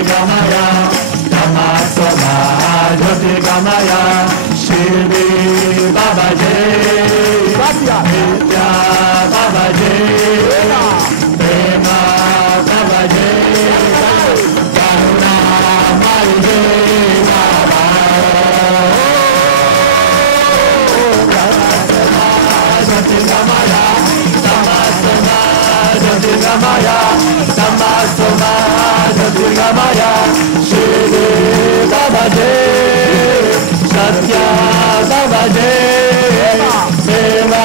Jyotirgamaya, Tamasoma Jyotirgamaya, Shirdi Babaji, Nitya Babaji, Prema Babaji, Karuna Maiji Baba, Jyotirgamaya, Tamasoma Jyotirgamaya, Tamasoma Jyotirgamaya, Shirdi Babaji, Satya Babaji, Prema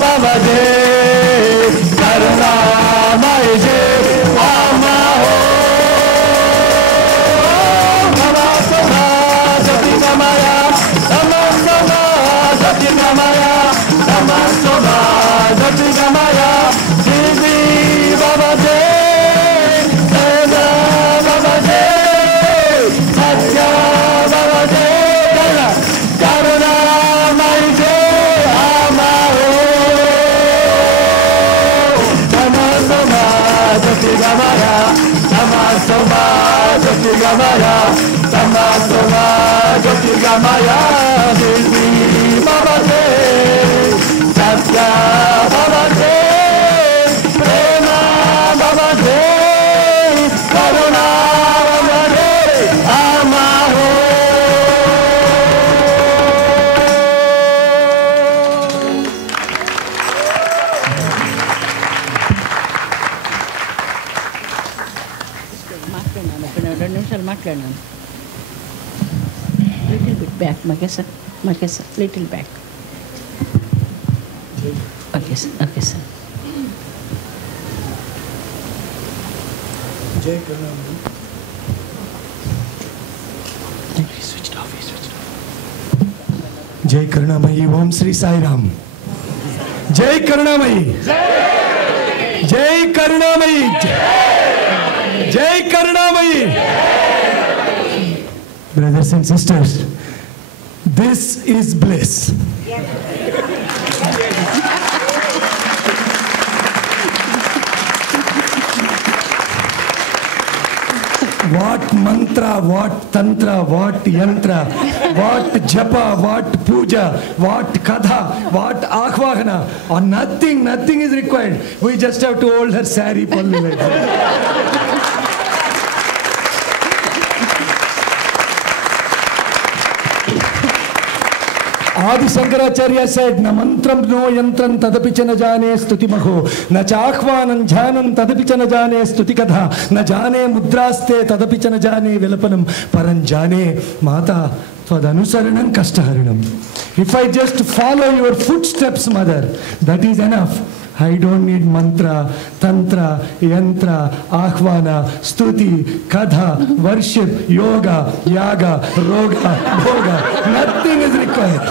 Babaji, Karuna Maiji Baba, Tamasoma Jyotirgamaya, Tamasoma Jyotirgamaya, Tamasoma Jyotirgamaya, Shirdi Babaji, Prema Babaji, Satya Babaji, Karuna Maiji Baba, Tamasoma Jyotirgamaya, Tamasoma Jyotirgamaya, Tamasoma Jyotirgamaya, Shirdi Babaji, Satya Babaji, Prema Babaji, Karuna Babaji, Amaro. Little bit back, Magasa, little back. Okay, sir. Okay, sir. He switched off. Jai Karunamayi, Om Sri Sai Ram. Jai Karunamayi. Jai Karunamayi. Jai Karunamayi. Brothers and sisters, this is bliss. What mantra, what tantra, what yantra, what japa, what puja, what katha, what akhvahana, or nothing is required. We just have to hold her sari polli like that. Adi Shankaracharya said, na mantram no yantram tadapi na jane stuti maho, na chahvanan jhanam tadapi na jane stuti kadha, na jane mudraste tadapi na jane velapanam, paran jane mata tvadanusaranam kashtaharinam. If I just follow your footsteps, mother, that is enough. I don't need mantra, tantra, yantra, ahvana, stuti, kadha, worship, yoga, yaga, roga, bhoga. Nothing is required.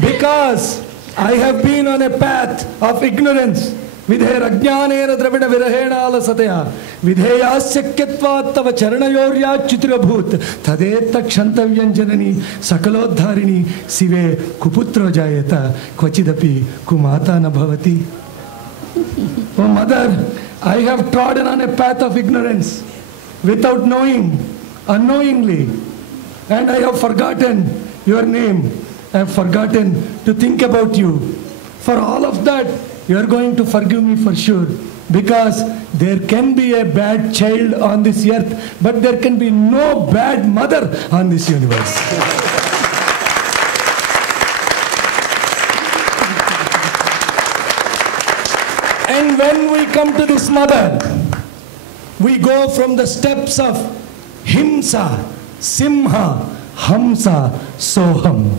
Because I have been on a path of ignorance. Vidhe rajnanena dravina virahena alasataya. Vidheya syakyatvat tava charanayorya chitrabhut. Tadeta kshantavyanjanani sakalodharini sive kuputro jayata kvachidapi kumata na bhavati. Oh mother, I have trodden on a path of ignorance without knowing, unknowingly. And I have forgotten your name. I have forgotten to think about you. For all of that, you are going to forgive me for sure. Because there can be a bad child on this earth, but there can be no bad mother on this universe. And when we come to this mother, we go from the steps of Himsa, Simha, Hamsa, Soham.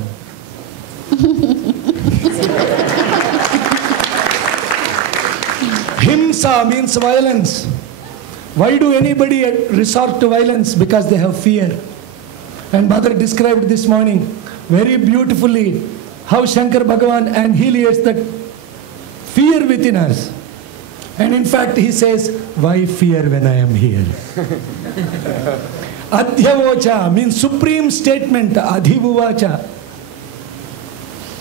Himsa means violence. Why do anybody resort to violence? Because they have fear. And Mother described this morning very beautifully how Shankar Bhagavan annihilates that fear within us. And in fact, he says, why fear when I am here? Adhyavocha means supreme statement, Adhivuvacha.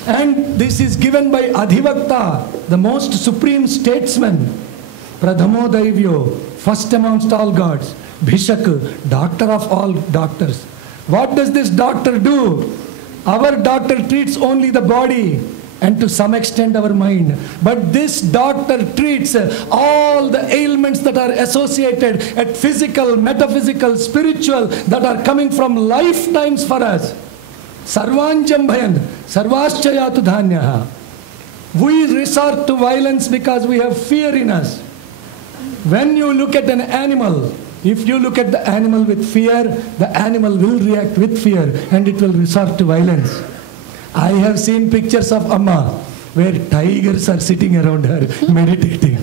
And this is given by Adhivakta, the most supreme statesman. Pradhamo Daivyo, first amongst all gods. Bhishak, doctor of all doctors. What does this doctor do? Our doctor treats only the body and to some extent our mind. But this doctor treats all the ailments that are associated at physical, metaphysical, spiritual, that are coming from lifetimes for us. Sarvanjam bhayan, sarvaschayatu dhanyaha. We resort to violence because we have fear in us. When you look at an animal, if you look at the animal with fear, the animal will react with fear and it will resort to violence. I have seen pictures of Amma where tigers are sitting around her meditating.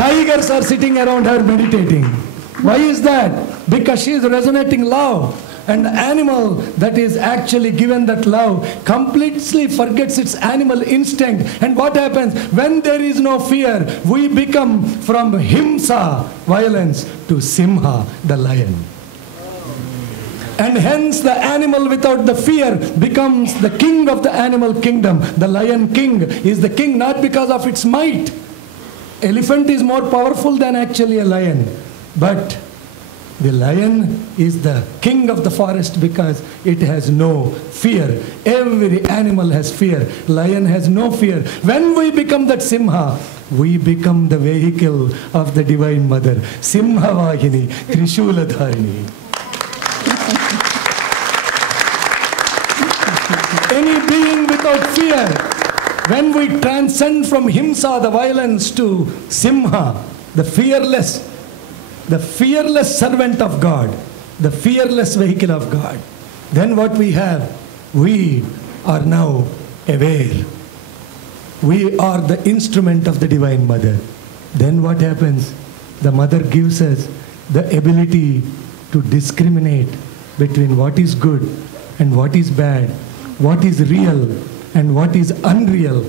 Tigers are sitting around her meditating. Why is that? Because she is resonating love. And the animal that is actually given that love completely forgets its animal instinct. And what happens? When there is no fear, we become from himsa, violence, to simha, the lion. And hence the animal without the fear becomes the king of the animal kingdom. The lion king is the king not because of its might. Elephant is more powerful than actually a lion. But the lion is the king of the forest because it has no fear. Every animal has fear. Lion has no fear. When we become that simha, we become the vehicle of the Divine Mother. Simha Vahini, Trishula Dharini. Any being without fear, when we transcend from himsa, the violence, to simha, the fearless servant of God, the fearless vehicle of God, then what we have, we are now aware. We are the instrument of the Divine Mother. Then what happens? The Mother gives us the ability to discriminate between what is good and what is bad, what is real and what is unreal.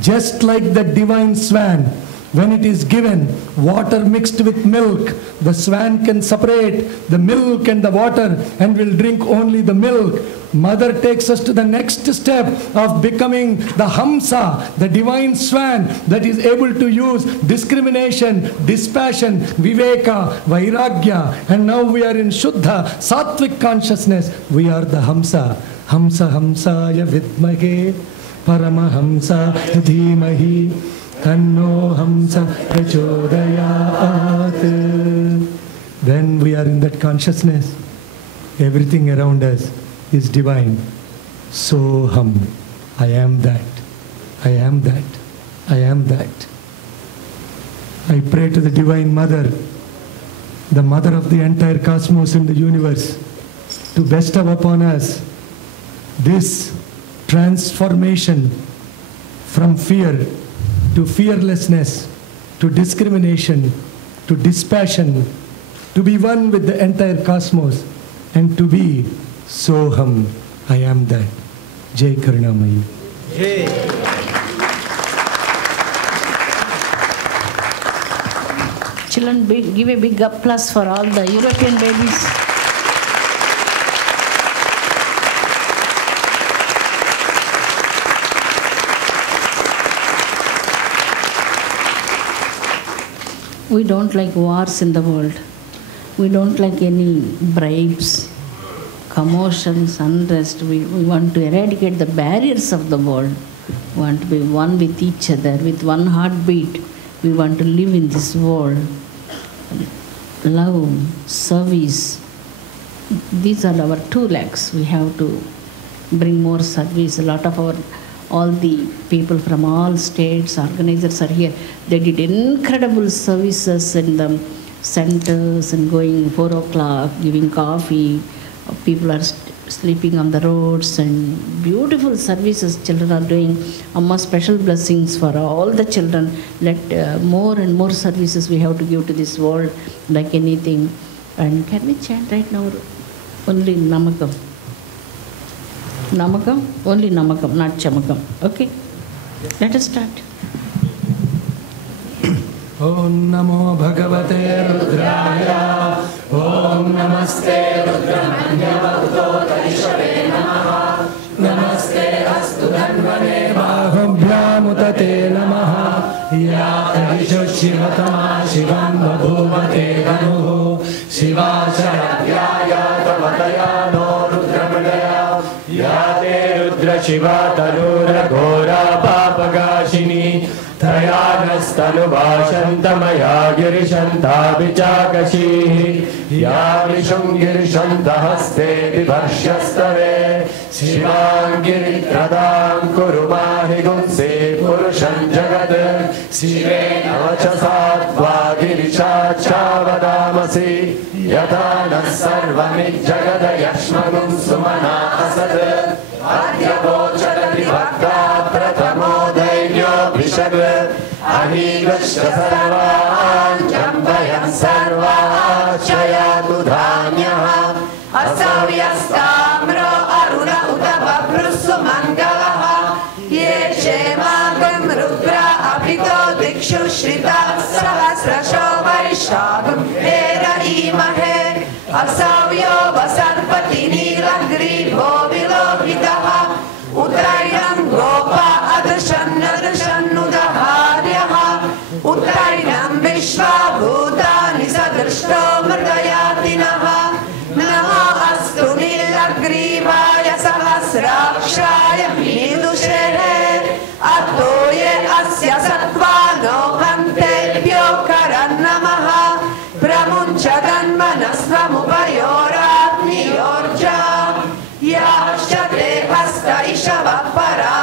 Just like the divine swan, when it is given water mixed with milk, the swan can separate the milk and the water and will drink only the milk. Mother takes us to the next step of becoming the Hamsa, the divine swan that is able to use discrimination, dispassion, Viveka, Vairagya, and now we are in Shuddha, Sattvic consciousness. We are the Hamsa. Hamsa Hamsaya Vidmahe Paramahamsa Dhimahi Tanno Hamsa Prachodayat. When we are in that consciousness, everything around us is divine. Soham, I am that, I am that, I am that. I pray to the Divine Mother, the Mother of the entire cosmos and the universe, to bestow upon us this transformation from fear to fearlessness, to discrimination, to dispassion, to be one with the entire cosmos, and to be Soham, I am that. Jai Karunamayi. Jai. Children, give a big applause for all the European babies. We don't like wars in the world. We don't like any bribes, commotions, unrest. We want to eradicate the barriers of the world. We want to be one with each other, with one heartbeat. We want to live in this world. Love, service. These are our two legs. We have to bring more service. A lot of all the people from all states, organizers are here. They did incredible services in the centers and going 4 o'clock, giving coffee. People are sleeping on the roads and beautiful services children are doing. Amma, special blessings for all the children. Let more and more services we have to give to this world like anything. And can we chant right now? Only Namakam. Namakam? Only Namakam, not Chamakam. Okay? Let us start. Om Namo Bhagavate Rudraya. Om Namaste Rudramanyavado Tarishave Namaha. Namaste Astu Dhanvane Bahubyam Uta ते नमः। या तरिषु शिवतमा शिवं बभूव ते धनुः शिवाचरत्याय तवतया no रुद्रमृदया। या ते रुद्रशिवा तनुरघोरा पापगाशिनी तया नस्तनुभाषन्तमया गिरिशन्ताभिचाकशीः। या विशुं गिरिशन्तहस्ते बिभर्ष्यस्तवे शिवाङ्गिरित्रदां कुरु माहि गुंसे पुरुषं जगत्। शिवेन वचसा त्वा गिरिशाच्चावदामसि यथा नः सर्वमिज्जगदयक्ष्मगुं सुमना असत्। अद्य वोचरति भक्ता प्रथमो दैन्योऽभिषग्। अहीगश्च सर्वान् जम्बयं सर्वाश्रयातु धान्यः। असव्यस्ताम्रो अरुण उत बभ्रुस्सु मङ्गलः। ये क्षेमागं रुद्र अभितो दिक्षु श्रिताः सहस्रशो वैशाखं हेरयीमहे। असव्यो वसर्पति नीलग्रीवो विलोहितः। उत्रैणं गोपा अदृशन्नदृशन्नुदहार्यः। उत्रैणं विश्वाभूतानि सदृष्टो मृदयातिनः। नमो अस्तु नीलग्रीवाय सहस्राक्षाय मीदुषेः। अतो ये अस्य सत्त्वानो हन्तेभ्यो करन्नमः। प्रमुञ्चदन्मनस्त्वमुपयोराग्नियोर्जा। याश्च ते हस्त इषवः परा